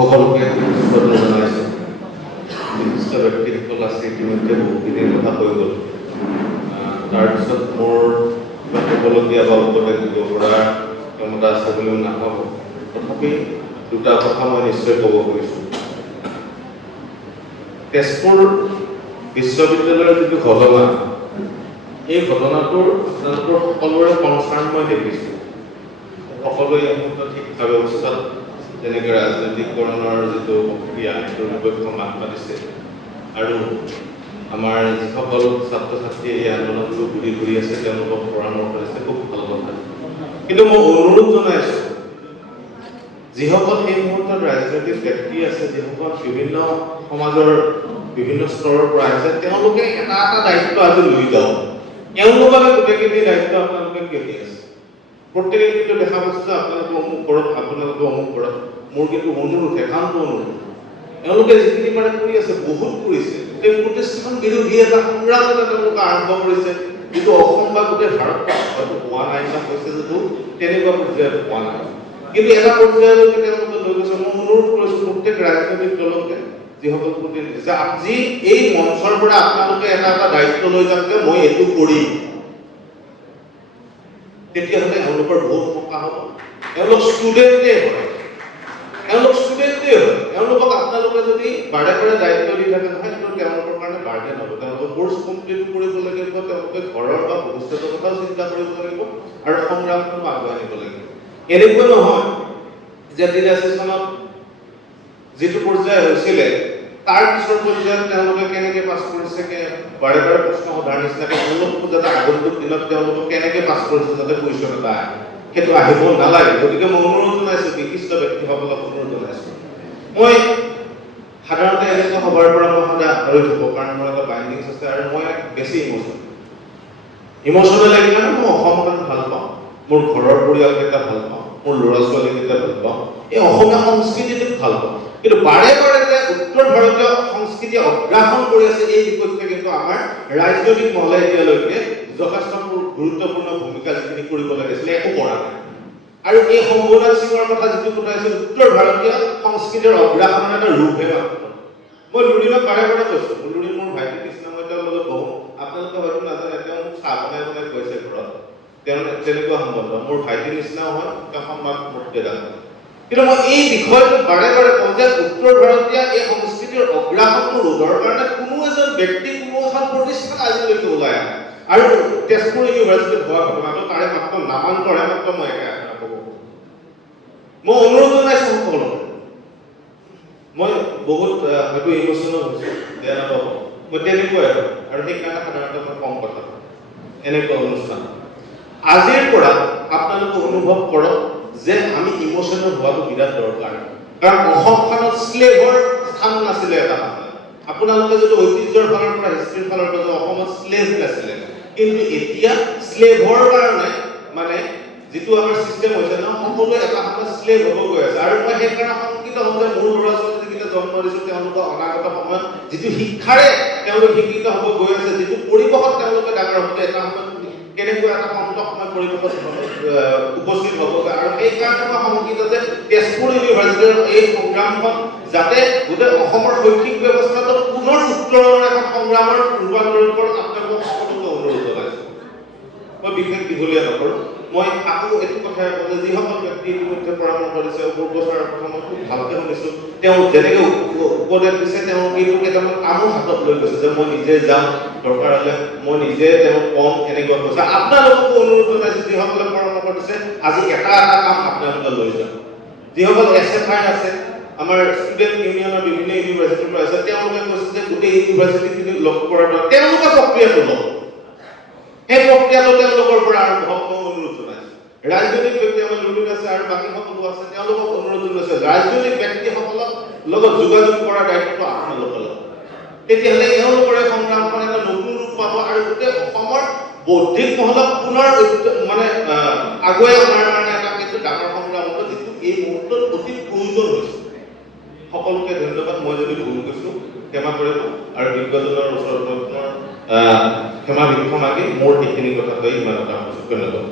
সকলোকে স্বাগতম জনাইছোঁ। বিশিষ্ট ব্যক্তিসকল আছে ইতিমধ্যে বহুখিনি কথা কৈ গ'ল। তাৰপিছত মোৰ ক'বলগীয়া বা উপদেশ দিব পৰা ক্ষমতা আছে বুলি নাভাবোঁ। তথাপি দুটা কথা মই নিশ্চয় ক'ব খুজিছোঁ। তেজপুৰ বিশ্ববিদ্যালয়ৰ যিটো ঘটনা, এই ঘটনাটোৰ আপোনালোকৰ সকলোৰে কনচাৰ্ণ মই দেখিছোঁ। সকলোৱে এই মুহূৰ্তত শিক্ষা ব্যৱস্থাত যেনেকৈ ৰাজনৈতিককৰণৰ যিটো প্ৰক্ৰিয়া সেইটোৰ বিপক্ষে মাত মাতিছে আৰু আমাৰ যিসকল ছাত্ৰ ছাত্ৰীয়ে এই আন্দোলনটো ঘূৰি ঘূৰি আছে তেওঁলোকক পৰামৰ্শ দিছে, খুব ভাল কথা। কিন্তু মই অনুৰোধ জনাইছোঁ, যিসকল এই মুহূৰ্তত ৰাজনৈতিক ব্যক্তি আছে, যিসকল বিভিন্ন সমাজৰ বিভিন্ন স্তৰৰ পৰা আহিছে, তেওঁলোকে এটা এটা দায়িত্ব আজি লৈ যাওক। তেওঁলোকৰ গোটেইখিনি দায়িত্ব আপোনালোকে কেনে আছে? প্ৰত্যেকে কিন্তু দেখা পাইছে যে আপোনালোকে অমুক কৰক, আপোনালোকে অমুক কৰক। মোৰ কিন্তু অনুৰোধ, একান্ত অনুৰোধ, তেওঁলোকে যিখিনি পাৰে কৰি আছে, বহুত কৰিছে। গোটেই প্ৰতিষ্ঠান বিৰোধী এটা সংগ্ৰাম এটা তেওঁলোকে আৰম্ভ কৰিছে, যিটো অসম বা গোটেই ভাৰতত হয়তো হোৱা নাই বা হৈছে যদিও তেনেকুৱা পৰ্যায়ত হোৱা নাই। কিন্তু এটা পৰ্যায়লৈকে তেওঁলোকে লৈ গৈছে। মই অনুৰোধ কৰিছোঁ প্ৰত্যেক ৰাজনৈতিক দলকে, যিসকল প্ৰতিনিধি যে আজি এই মঞ্চৰ পৰা আপোনালোকে এটা এটা দায়িত্ব লৈ যাওক যে মই এইটো কৰিম। তেতিয়াহ'লে এওঁলোকৰ বহুত সকাহ হ'ব। এওঁলোক ষ্টুডেণ্টেই হয়, এওঁলোকক আপোনালোকে যদি বাৰে বাৰে দায়িত্ব দি থাকে নহয়, সেইটো তেওঁলোকৰ কাৰণে বাৰ্ডেন হ'ব। তেওঁলোকে কোৰ্চ কমপ্লিট কৰিব লাগিব, তেওঁলোকে ঘৰৰ বা ভৱিষ্যতৰ কথাও চিন্তা কৰিব লাগিব আৰু সংগ্ৰামখনো আগুৱাই নিব লাগিব। এনেকুৱা নহয় যে 83 চনত যিটো পৰ্যায় হৈছিলে তাৰ পিছৰ পৰ্যায়ত তেওঁলোকে কেনেকৈ পাছ কৰিছে, বাৰে বাৰে প্ৰশ্ন সোধাৰ নিচিনাকৈ তেওঁলোকো যাতে আগন্তুক দিনত তেওঁলোকক কেনেকৈ পাছ কৰিছে যাতে কুৱেশ্যন এটা আহে, সেইটো আহিব নালাগে। গতিকে মই অনুৰোধ জনাইছোঁ, বিশিষ্ট ব্যক্তিসকলক অনুৰোধ জনাইছোঁ। মই সাধাৰণতে এনেকুৱা সভাৰ পৰা মই সদায় আঁতৰি থাকোঁ, কাৰণ মোৰ এটা বাইণ্ডিংছ আছে আৰু মই বেছি ইমোচনেল লাগিলে মই অসমখন ভাল পাওঁ, মোৰ ঘৰৰ পৰিয়ালকেইটা ভাল পাওঁ, মোৰ ল'ৰা ছোৱালীকেইটা ভাল পাওঁ, এই অসমীয়া সংস্কৃতিটোক ভাল পাওঁ। কিন্তু বাৰে বাৰে যে উত্তৰ ভাৰতীয় সংস্কৃতি অগ্ৰাসন কৰি আছে, এই বিপক্ষে কিন্তু আমাৰ ৰাজনৈতিক মহলে এতিয়ালৈকে যথেষ্ট গুৰুত্বপূৰ্ণ ভূমিকা যিখিনি কৰিব লাগিছিলে একো কৰা নাই। আৰু এই সম্বোধন সিঙৰ কথা যিটো কথা আছিল, উত্তৰ ভাৰতীয় সংস্কৃতিৰ অগ্ৰাসনৰ এটা ৰূপহে মাত্ৰ। মই লুৰিণক বাৰে বাৰে কৈছোঁ, লুৰিণ মোৰ ভাইটি কৃষ্ণ, মই তেওঁৰ লগত বহোঁ। আপোনালোকে হয়তো নাজানে, তেওঁ মোক চাহ বনাই বনাই কৈছে ঘৰত। তেওঁ তেনেকুৱা সম্বন্ধ, মোৰ ভাইটিৰ নিচিনাও হয়, তেওঁ সন্মান মোতকৈ ডাঙৰ। কিন্তু মই এই বিষয়টো বাৰে বাৰে কওঁ যে উত্তৰ ভাৰতীয় এই সংস্কৃতিৰ অগ্ৰাসনটো ৰোধৰ কাৰণে কোনো এজন ব্যক্তি, কোনো এখন প্ৰতিষ্ঠান আজিলৈকে ওলাই আহে। আৰু তেজপুৰ ইউনিভাৰ্চিটিত হোৱা ঘটনাটো তাৰে মাত্ৰ নামান্তৰহে, মাত্ৰ মই একে ক'ব। মই অনুৰোধ জনাইছোঁ সকলোকে, মই বহুত হয়তো ইমোচনেল হৈছোঁ, বেয়া নাপাব, মই তেনেকুৱাই হয় আৰু সেইকাৰণে সাধাৰণতে মই কম কথা কওঁ এনেকুৱা অনুষ্ঠান। আজিৰ পৰা আপোনালোকে অনুভৱ কৰক যে আমি ইমোচনেল হোৱাটো বিৰাট দৰকাৰ। কাৰণ অসমখনত শ্লেভৰ স্থান নাছিলে এটা সময়ত। আপোনালোকে যদি ঐতিহ্যৰ ফালৰ পৰা, হিষ্ট্ৰীৰ ফালৰ পৰা অসমত শ্লেভ নাছিলে, কিন্তু এতিয়া শ্লেভৰ কাৰণে মানে যিটো আমাৰ চিষ্টেম হৈছে ন, সকলোৱে এটা সময়ত শ্লেভ হ'ব গৈ আছে। আৰু মই সেইকাৰণে শংকিত হওঁ যে মোৰ ল'ৰা ছোৱালী যিকেইটা জন্ম দিছোঁ, তেওঁলোকৰ অনাগত সময়ত যিটো শিক্ষাৰে তেওঁলোক শিক্ষিত হ'ব গৈ আছে, যিটো পৰিৱেশত তেওঁলোকে ডাঙৰ হ'ব, এটা সময়ত কেনেকুৱা এটা সময় পৰিৱেশত উপস্থিত হ'বগৈ। আৰু সেইকাৰণে মই শংকিত যে তেজপুৰ ইউনিভাৰ্চিটিৰ এই সংগ্ৰামখন যাতে গোটেই অসমৰ শৈক্ষিক ব্যৱস্থাটো পুনৰ উত্তৰণৰ এখন সংগ্ৰামৰ ৰূপান্তৰিত কৰাত আপোনালোকক সকলোকে অনুৰোধ জনাইছোঁ। মই বিশেষ দীঘলীয়া নকৰোঁ। মই আকৌ এইটো কথাই কওঁ যে যিসকল ব্যক্তি ইতিমধ্যে পৰামৰ্শ দিছে, অপপ্ৰচাৰৰ কথা মই খুব ভালকৈ শুনিছোঁ। তেওঁ যেনেকৈ উপদেশ দিছে, তেওঁ কিন্তু কেইটামান কামো হাতত লৈ গৈছে যে মই নিজে যাম, দৰকাৰ হ'লে মই নিজে তেওঁক কম, এনেকুৱা কৈছে। আপোনালোককো অনুৰোধ জনাইছোঁ, যিসকলে পৰামৰ্শ দিছে, আজি এটা এটা কাম আপোনালোকে লৈ যাওক। যিসকল SFI আছে, আমাৰ ষ্টুডেণ্ট ইউনিয়নৰ বিভিন্ন ইউনিভাৰ্চিটিৰ পৰা আছে, তেওঁলোকে কৈছে যে গোটেই ইউনিভাৰ্চিটিখিনি লগ কৰাৰ পৰা তেওঁলোকে প্ৰক্ৰিয়াটো লওক। সেই প্ৰক্ৰিয়াটো তেওঁলোকৰ পৰা আৰম্ভ হওক, মই অনুৰোধ জনাইছোঁ। ৰাজনৈতিক ব্যক্তি আমাৰ লুৰিণ আছে আৰু বাকী সকলো আছে, তেওঁলোকক অনুৰোধ জনাইছোঁ, ৰাজনৈতিক ব্যক্তিসকলক লগত যোগাযোগ কৰাৰ দায়িত্বটো আপোনালোকে লওক। তেতিয়াহ'লে এওঁলোকৰ এই সংগ্ৰামখন এটা নতুন ৰূপ পাব আৰু গোটেই অসমৰ বৌদ্ধিক মহলক পুনৰ মানে আগুৱাই অনাৰ কাৰণে এটা কিন্তু ডাঙৰ সংগ্ৰাম হ'ব, যিটো এই মুহূৰ্তত অতি প্ৰয়োজন হৈছে। সকলোকে ধন্যবাদ। মই যদি ভুল কৈছোঁ ক্ষমা কৰিব আৰু বিজ্ঞজনৰ ওচৰত ক্ষমা ভিক্ষা মাগি মোৰ এইখিনি কথা কৈ ইমান এটা কৈছোঁ। ধন্যবাদ।